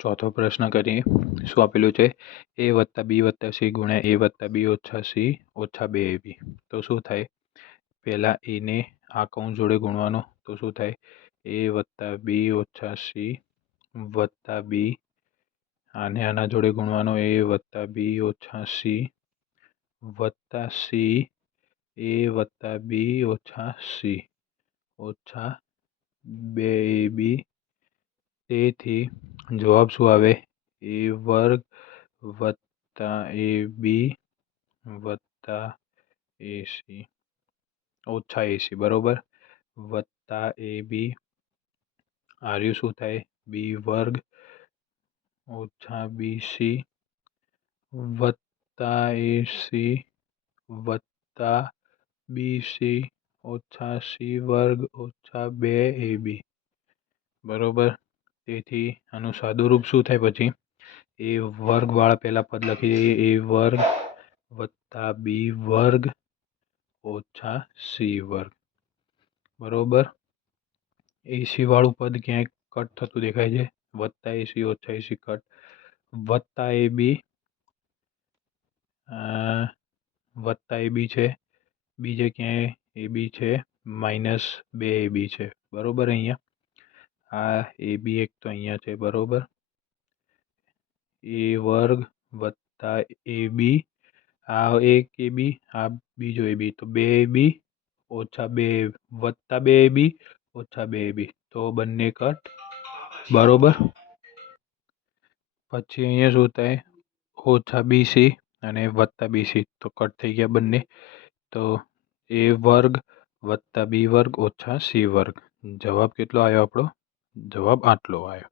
ચોથો પ્રશ્ન કરીએ. શું આપેલું છે? a વત્તા b વત્તા c ગુણ્યા a વત્તા b ઓછા c ઓછા 2ab. તો શું થાય? પહેલા a ને આ કૌંસ જોડે ગુણવાનો, તો શું થાય? a વત્તા b ઓછા c વત્તા b, આને આના જોડે ગુણવાનો, a વત્તા b ઓછા c વત્તા c a વત્તા b ઓછા c ઓછા 2ab. તેથી જવાબ શું આવે? a વર્ગ વત્તા ab વત્તા ac ઓછા ac, બરોબર, વત્તા ab. આર્યું શું થાય? b વર્ગ ઓછા bc વત્તા ac વત્તા bc ઓછા c વર્ગ ઓછા 2ab, બરોબર. તેથી આનું સાદુરૂપ શું થાય? પછી a વર્ગ વાળા પહેલા પદ લખી દઈએ. a વર્ગ વત્તા b વર્ગ ઓછા c વર્ગ, બરોબર. ac વાળું પદ ક્યાંય કટ થતું દેખાય છે? વત્તા ac ઓછા ac કટ, વત્તા ab વત્તા ab છે, બીજે ક્યાંય ab છે, માઇનસ 2ab છે, બરોબર. અહીંયા આ ab એક તો અહીંયા છે, બરોબર. a વર્ગ વત્તા ab, આ એક ab, આ બીજો ab, તો 2ab ઓછા 2 વત્તા 2ab ઓછા 2ab, તો બંને કટ, બરોબર. પછી અહીંયા શું થાય? ઓછા bc અને વત્તા bc, તો કટ થઈ ગયા બંને. તો a વર્ગ વત્તા b વર્ગ ઓછા c વર્ગ. જવાબ કેટલો આવ્યો આપણો? જવાબ આટલો આવ્યો.